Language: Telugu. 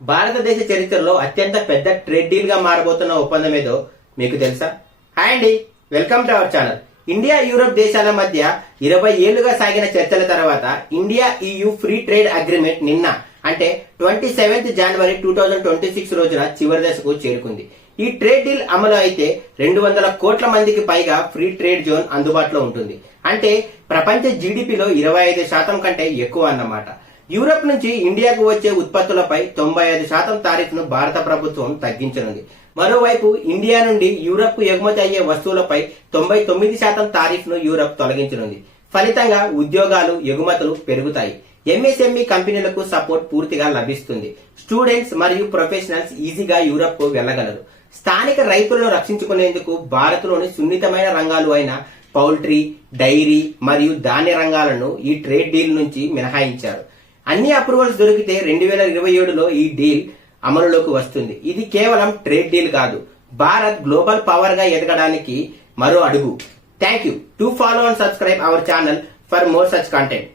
భారతదేశ చరిత్రలో అత్యంత పెద్ద ట్రేడ్ డీల్ గా మారబోతున్న ఒప్పందం ఏదో మీకు తెలుసా? హాయ్ అండి, welcome to our channel. India Europe దేశాల మధ్య 20 ఏళ్లుగా సాగిన చర్చల తర్వాత India EU free trade agreement నిన్న అంటే 27 జనవరి 2026 రోజున చివరి దశకు చేరుకుంది. ఈ ట్రేడ్ డీల్ అమలు అయితే 200 కోట్ల మందికి పైగా ఫ్రీ ట్రేడ్ జోన్ అందుబాటులో ఉంటుంది. అంటే ప్రపంచ జీడిపిలో 25% కంటే ఎక్కువ అన్నమాట. యూరప్ నుంచి ఇండియాకు వచ్చే ఉత్పత్తులపై 95% తారీఫ్ను భారత ప్రభుత్వం తగ్గించనుంది. మరోవైపు ఇండియా నుండి యూరప్ కు ఎగుమతి అయ్యే వస్తువులపై 99% తారీఫ్ను యూరప్ తొలగించనుంది. ఫలితంగా ఉద్యోగాలు, ఎగుమతులు పెరుగుతాయి. ఎంఎస్ఎంఈ కంపెనీలకు సపోర్ట్ పూర్తిగా లభిస్తుంది. స్టూడెంట్స్ మరియు ప్రొఫెషనల్స్ ఈజీగా యూరప్ కు వెళ్లగలరు. స్థానిక రైతులను రక్షించుకునేందుకు భారత్లోని సున్నితమైన రంగాలు అయిన పౌల్ట్రీ, డైరీ మరియు ధాన్య రంగాలను ఈ ట్రేడ్ డీల్ నుంచి మినహాయించారు. అన్ని అప్రూవల్స్ దొరికితే 2027లో ఈ డీల్ అమలులోకి వస్తుంది. ఇది కేవలం ట్రేడ్ డీల్ కాదు, భారత్ గ్లోబల్ పవర్ గా ఎదగడానికి మరో అడుగు. Thank you. To follow and subscribe our channel for more such content.